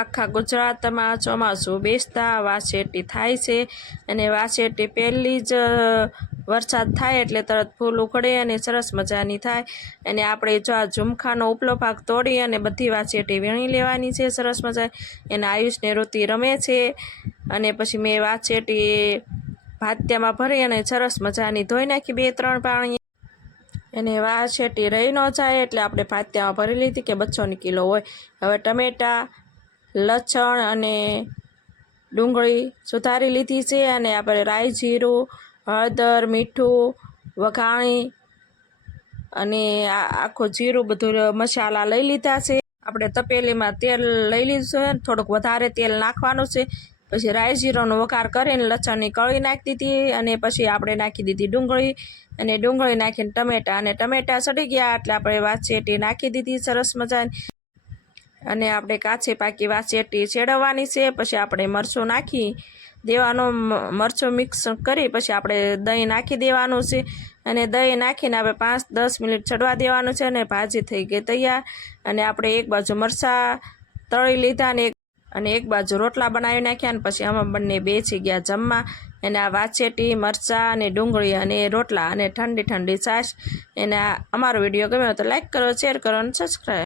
આખા ગુજરાતમાં ચોમાસું બેસતા વાસેટી થાય છે અને વાસેટી પહેલી જ વરસાદ થાય એટલે તરત ફૂલ ઉખડે અને સરસ મજાની થાય અને આપણે જો આ ઝુમખાનો ઉપલો ભાગ તોડી અને બધી વાસેટી વીણી લેવાની છે સરસ મજા. એના આયુષને ઋતિ રમે છે અને પછી મેં વાસેટી ભાત્યામાં ભરી અને સરસ મજાની ધોઈ નાખી 2-3 પાણી. એને વાસેટી રહી ન જાય એટલે આપણે ભાત્યામાં ભરી લીધી કે 200 કિલો હોય. હવે ટમેટા, લસણ અને ડુંગળી સુધારી લીધી છે અને આપણે રાઈ, જીરું, હળદર, મીઠું વઘાણી અને આખું જીરું બધું મસાલા લઈ લીધા છે. આપણે તપેલીમાં તેલ લઈ લીધું છે, થોડુંક વધારે તેલ નાખવાનું છે. પછી રાઈ જીરાનો વઘાર કરીને લસણની કળી નાખી દીધી અને પછી આપણે નાખી દીધી ડુંગળી અને ડુંગળી નાખીને ટમેટા અને ટમેટા સડી ગયા એટલે આપણે વાસેટી નાખી દીધી સરસ મજાની અને આપણે કાચી પાકી વાસેટી ચેડવવાની છે. પછી આપણે મરચું નાખી દેવાનું, મરચું મિક્સ કરી પછી આપણે દહીં નાખી દેવાનું છે અને દહીં નાખીને આપણે 5-10 મિનિટ ચડવા દેવાનું છે અને ભાજી થઈ ગઈ તૈયાર. અને આપણે એક બાજુ મરચાં તળી લીધા અને એક બાજુ રોટલા બનાવી નાખ્યા અને પછી અમે બંને બેસી ગયા જમવા. અને આ વાસેટી, મરચાં અને ડુંગળી અને રોટલા અને ઠંડી ઠંડી છાશ. એને અમારો વિડીયો ગમ્યો તો લાઈક કરો, શેર કરો અને સબસ્ક્રાઈબ.